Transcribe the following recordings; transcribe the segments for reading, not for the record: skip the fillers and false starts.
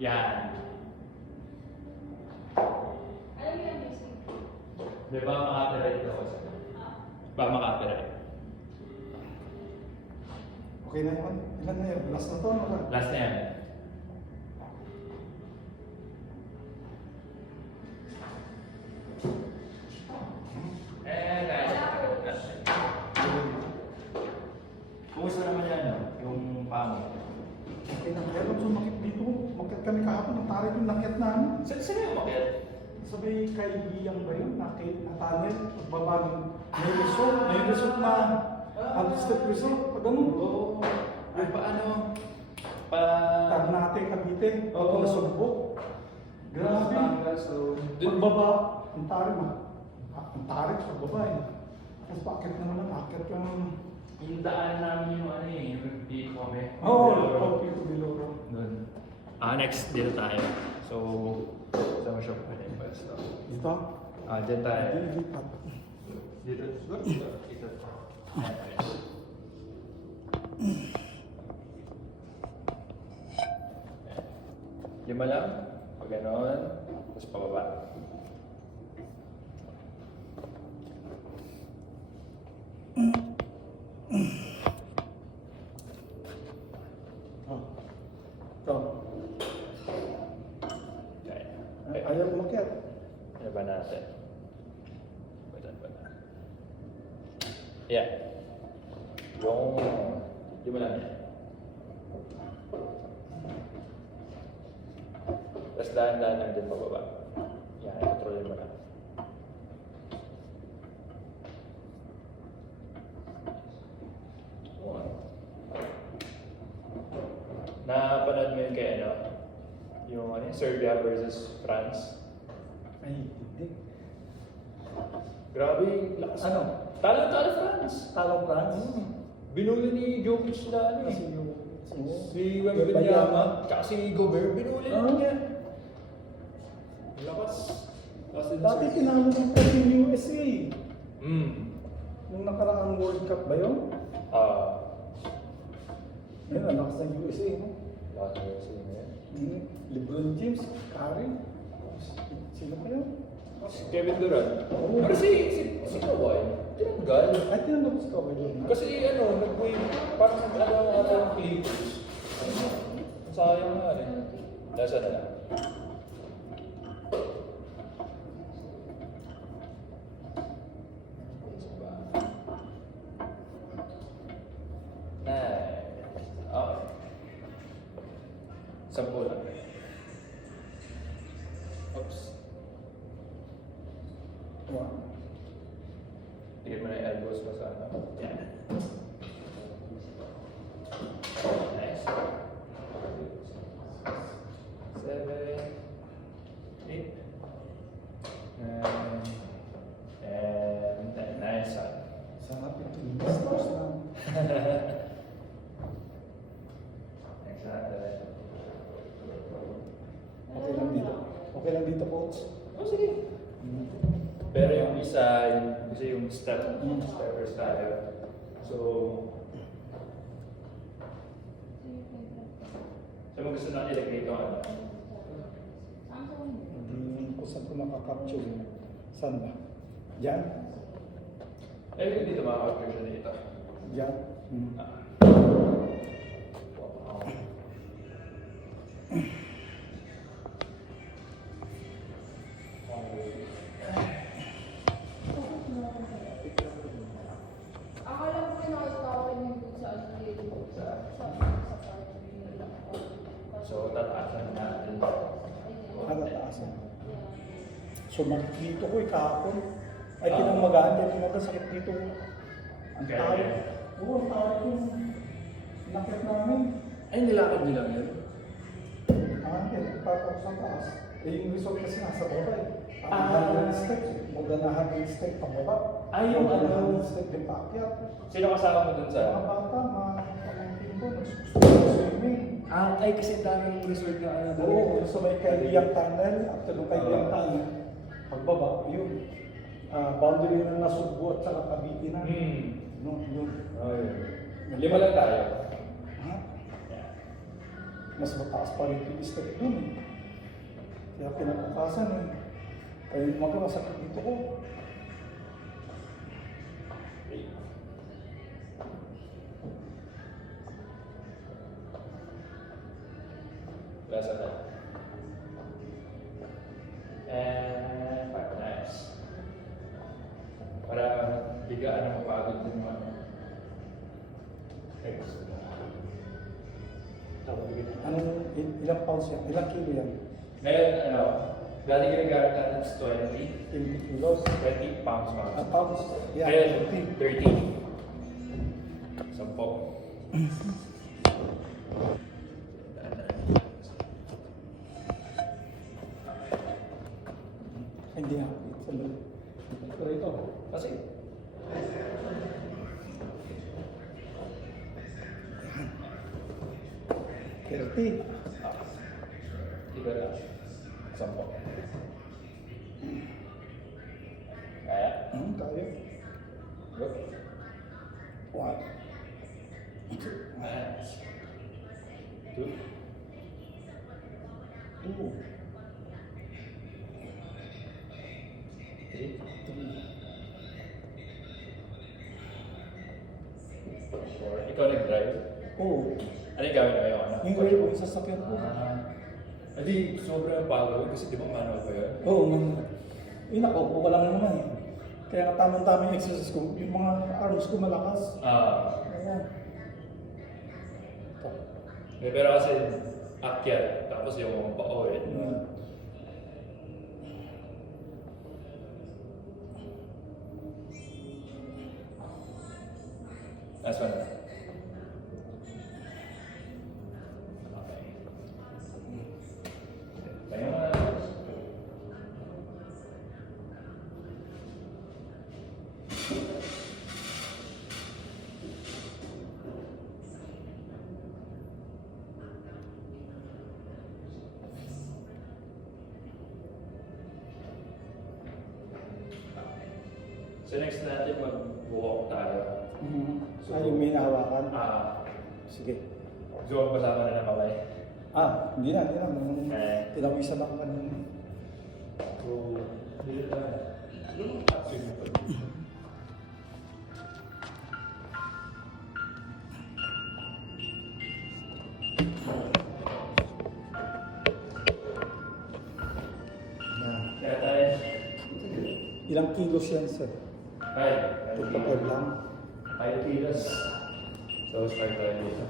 Yan. Alam mo yung music? Di ba maka-copyright ako sa ba maka-copyright? Okay na yun. Ilan na yun? Last na to? Ano? Last na yan. Kumusta naman yan, no? Yung pamo? Okay na. Kaya lang sumakit dito. Makit kami kahapon. Ang tarik yung nakit namin. Saan yung umakyat? Sabay kay Giyang ba yun? Natanil. Pagbaba ng may resort. May resort na step resort. Pag ganun. Oo. Ay, paano? Ternate, Cavite. Pag nasubok. Grabe. So, Pagbaba. Ang tarik mo. Ang tarik pagbaba eh. Tapos bakit naman ang akit yung... yung daan namin yung ano eh, yung dito kami. Oo, Pico Biloro. Doon. Next, dito tayo. So, sa mo siya pwede yung pwesto. Dito? Dyan tayo. Dilipat. Dito. Dito. Lima lang. Pag gano'n. Tapos pababa. Oh. Ito. Okay. Ayaw umakyat. Ano ba natin? Badan ba na? Yeah. Yung... Di mo lang yan. Tapos dahan-dahan lang din pababa. Yan, kontrolin mo lang. Napanood mo yun kay ano? Yung ano, Serbia versus France. Ay, hindi. Grabe, lakas. Ano? Talo France. Talong France? Binuli ni Jokic na ano eh. Kasi yung... Si Wembanyama, tsaka si Gobert, binuli na niya. Lakas. Dati tinalo ng pa yung USA. Nung Nung nakaraang World Cup ba yun? Yun, ang lakas ng USA, no? lakas na yun sila yan. LeBron James, Curry. Sino pa yun? Si Kevin Durant. Oo. Pero si Kawhi, tinanggal. Ay, tinanong ko si Kawhi doon. Kasi ano, nag-win, parang ano yung Clippers. Sayang nga rin. Nasa na lang. Okay. Sampu lang. Oops. Wow. Tigil mo na yung elbows mo sa ano. Yan. Nice. 7, 8, 9, and 10. Nice one. Sarap yung kinis. Tapos na. Exactly. Okay lang dito. Okay lang dito, coach. Oh, sige. Pero yung isa, yung steppers tayo. So, so mo gusto natin ilagay ito ano? Hindi ko saan ko makakapture yun. Saan ba? Diyan? Eh, dito makakapture siya dito. Diyan? Wow. Akala ko pinakatawain yung dun sa ano dito. Sa So, tataasan natin. Taasan. So, dito ko kahapon. Ay, kinamagaan. Kaya tumaga sakit dito. Ang Okay. tayo. Oo, ang tayo yung nakit namin. Ay, nilakad niyo lang yun? Hindi. Tapos sa taas. Eh, yung resort kasi nasa baba eh. 100 steps eh. More than 100 steps pababa. Ay, yung More than ano. 100 steps din paakyat. Sino kasama mo dun Mga sa? bata, mga pamangkin ko, nagsususunod sa swimming. Ay, kasi daming resort na ano doon. Oo, so may Kailiyang Tunnel, after nung Kailiyang Tunnel, pagbaba, yun. Boundary na Nasugbu at saka Cavite na. No, yun. Oh, yun. 5 lang tayo. Ha? mas mataas pa rin yung step dun eh. Kaya pinabukasan eh. Kaya yung umaga, masakit dito ko. Last of that. And 5 nice. Para bigaan ang mapagod din mo. Anong, ilang pounds yan? Ilang kilo yan? Ngayon, dati ginagamit natin is 20. 20 kilos. 20 pounds pa. Pounds? Yeah, Ngayon, 30. 30. Sampo. Ay, hindi nga. Sandali. Pero ito. Kasi, Healthy. iba lang. Sampo. Kaya? Kaya. Good. One. Nice. 2. 2. 3. 4. Ikaw nag-drive? Oo. Ano yung gamit mo yung ano? Yung grade yung sasakyan ko. Hindi, sobrang pagod kasi di ba manual pa yun? Oo, nakaupo ka lang naman eh. Kaya nga tamang-tama yung exercise ko, yung mga arms ko malakas. Ayan. Pero kasi akyat, tapos yung pa-oil. Last one. Okay. Kaya nga. So next natin mag-walk tayo. Ay, yung may nahawakan. Sige. Sige. So kasama na ng kamay. Hindi na. Okay. Tinawisan ako kanina. So, dito tayo. Sige po. Kaya tayo. Ilang kilos yan, sir? 5 2 lang. 5 kilos. So, 5 tayo dito.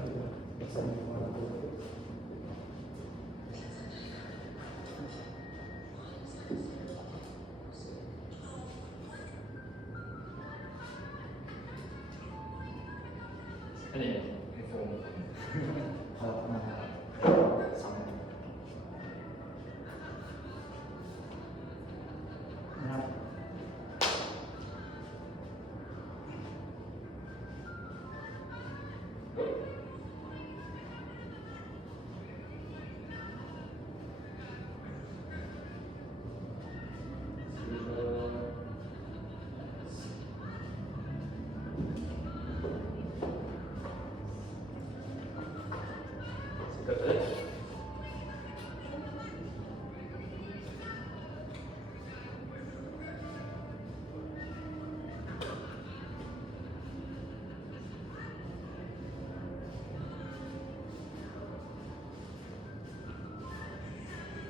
Ano yun? Hawak na.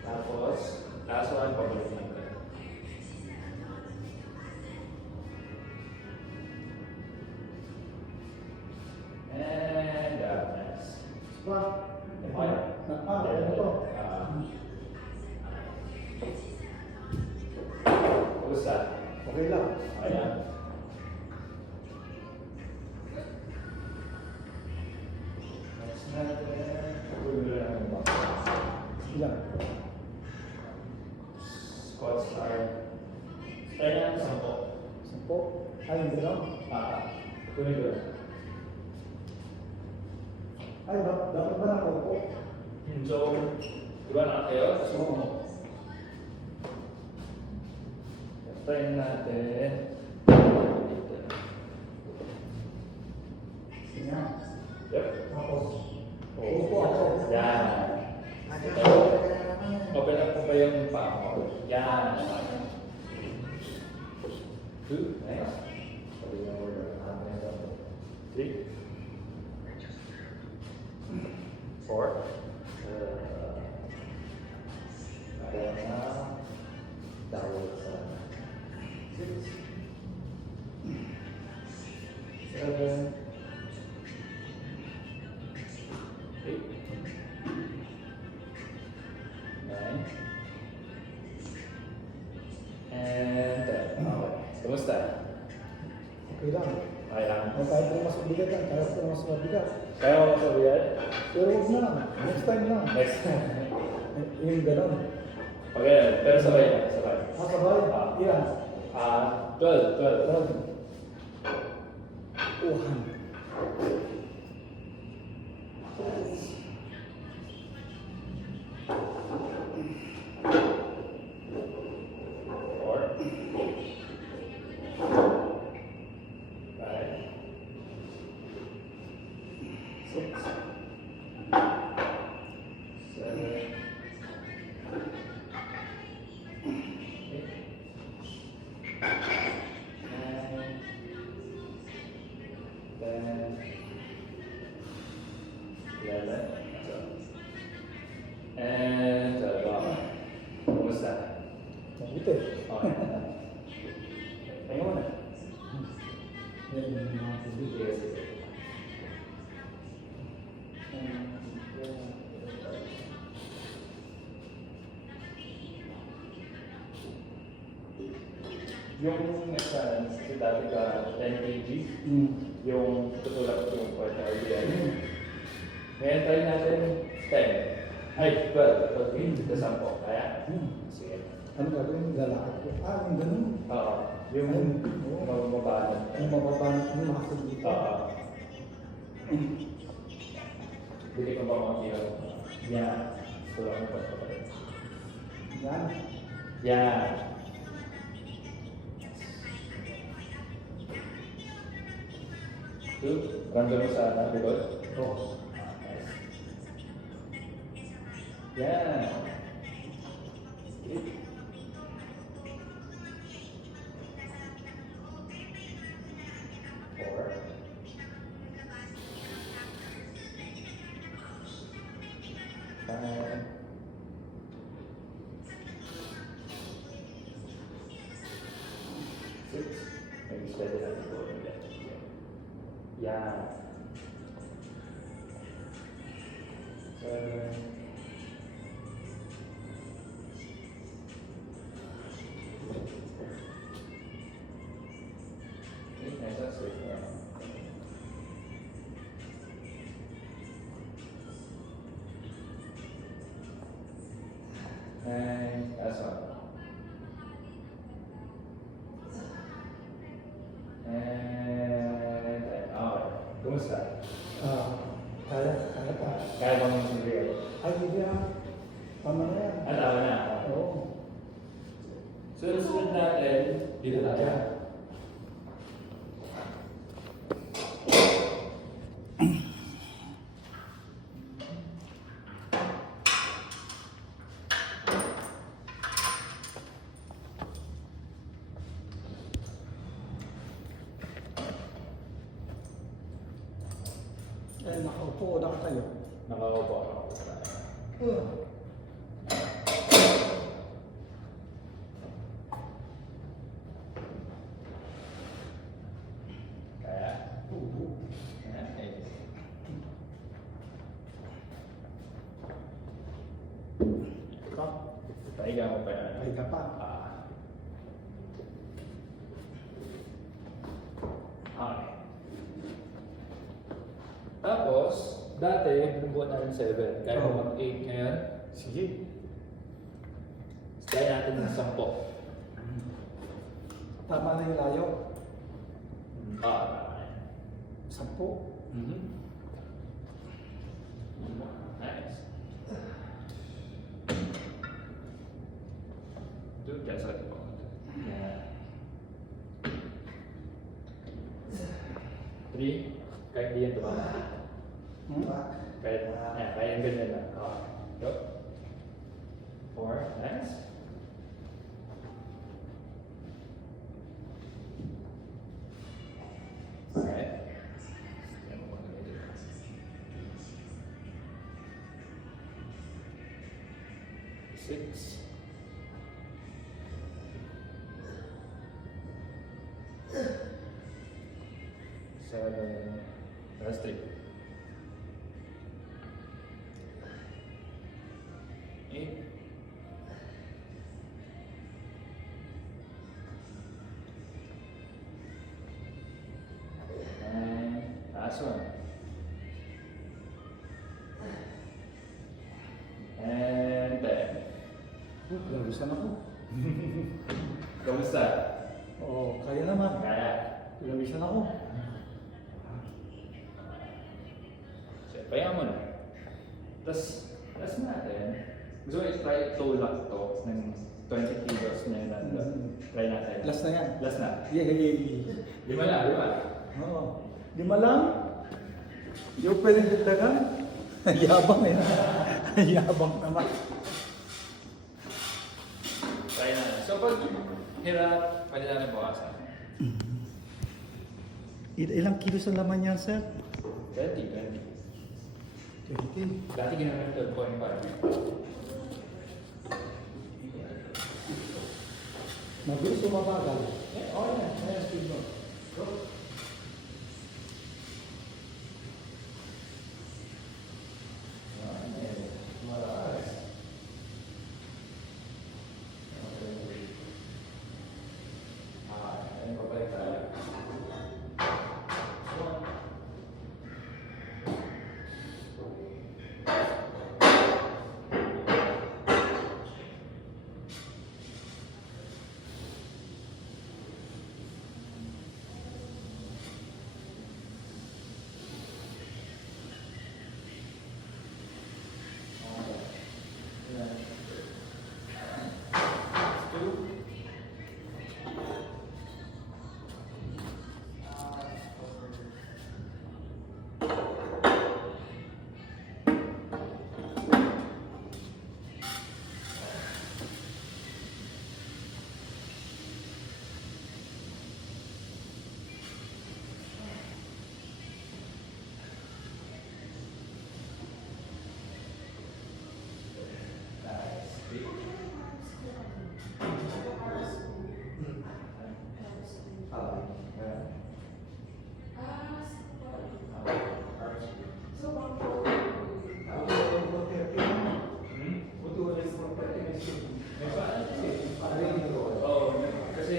Tapos, last one, pabalik natin. And next. Okay. Ano to? Kumusta? Okay lang. Ayan. Next natin. Gulo lang yung box. Ilan? Squats are. Try natin 10. 10? Ay, hindi lang. Gulo. Ay, dapat ba nakaupo? So, di ba nakayo? So, try natin. Yan. Yep. Tapos, Oh. upo ako. Yan. 3, 4, six, 7, 8, 9, and 10. Okay. Kumusta? Okay lang. Okay lang. Ang kahit na mas mabigat yan, kahit na mas mabigat. Kaya mo masabihan? Pero huwag na. Next time na. Next. Yung gano'n. Pag ganyan, pero sabay lang, sabay. Sabay. Ilan? 12, 12. Tawag. Uhan. Four, five, six, 7, 8, 9, 10, 11, and 12. Kumusta? Mabuti. Okay. Tingnan mo na. Yan yung mga tubig. Sige, sige. Yung kasi dati ka 10 kg, yung tutulak yung quarter RBI. Ngayon tayo natin 10. Ay, 12. 12 kg, ito 10. Kaya? Sige. Ano gagawin? Lalakad ko. Yung gano'n. Oo. Yung mababanat. Yung mababanat mo, makasal dito. Oo. Bili ko ba mga kilo? Yan. Tulak mo pa ito. Yan. Yan. Two. Random sa likod. Oo. Yan. Three. Four. Five. Six. Maybe steady natin po ulit. Yan. 7. Nice and sweet. And that's all. And okay. Kumusta? Kaya pa. Kaya bang mag-real? Ay, hindi yan. Tama na yan. Tama na. Oo. Sunod-sunod natin, dito tayo. Nakaupo lang kayo. Nakaupo tayo. Kaya? Nice. Pahiga mo pa yan. Pahiga pa. Okay. Tapos, dati, binubuhat natin 7. Kaya mo mag-8 ngayon. Sige. Kaya natin ng 10. Tama na yung layo. Tama. 10. Nice. Doon kaya sa atin po. Three. Kahit di yan tumama. Kahit yung ganyan lang. Go. 4. Nice. 5. 6. 7. That's 3. 8. And last one. And 10. Lawisan ako. Kamusta? Oo, kaya naman. Kaya. Lawisan ako. So, pahinga mo na. Tapos, last natin. Gusto ko i-try tulak to ng 20 kilos na yun. Try natin. Last na yan. Last na. Yeah. 5 na, 5. Oo. 5 lang? Yung pwedeng dagdagan? Yabang eh. Yabang naman. Try na. So, pag hirap, pwede natin bawasan. Ilang kilos ang laman yan, sir? 20. 20. Dati ginamit ito, 0.5. Mabilis o mabagal? Eh, okay na. Ayan, speed mo. Go. Malakas. Okay. Ayun pa balik tayo. Kasi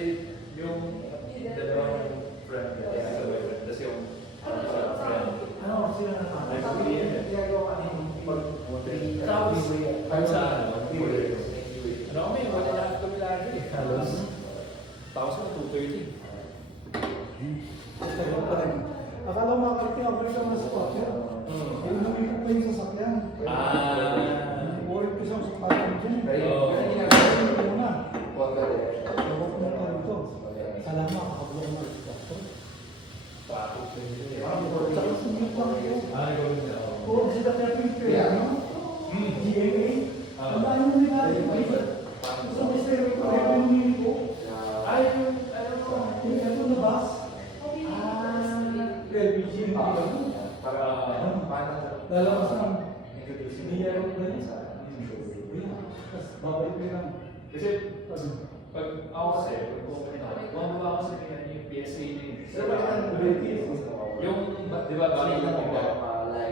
yung dalawang friend niya, tapos yung friend. Ano sila na Kahit sa ano, kami, wala na kami lagi. Halos. Tapos na 2:30. Akala mo makarating ako rin naman sa sasakyan. Yung namimik pa yung sasakyan. Worried ko sa sasakyan dyan. Hindi mo na. Lawak mo na rito. Kala mo makakablok mo rin sa Tsaka sumit lang ito. Oo, sila kaya pinipira, no? GMA. Ang dami mo nila. Gusto ko stereo ko, kaya pinumili ko. Yung ito na bus. BGMA ba? Lalabas ng biyero ko rin. Tapos babalik ko lang. Kasi pag ako kasi, pag pumunta ako, bumaba ako sa tingnan yung PSA niya. Yung, di ba, bago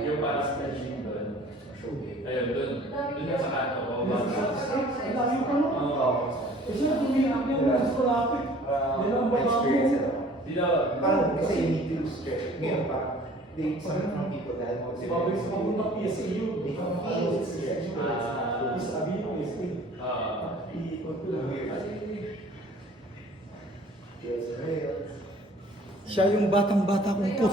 yung parang station doon. Ayun, doon na sa kanto, bumaba ako. Ang dami ko, no? Kasi tumilap yung gusto lapit. Nilang baba ko. Dito, Parang kasi you need to stretch. Ngayon parang they some people that want to Babalik sa papunta PSAU. Sabi yung PSA. Iikot ko lang. Yes, real. Siya yung batang-bata kong coach.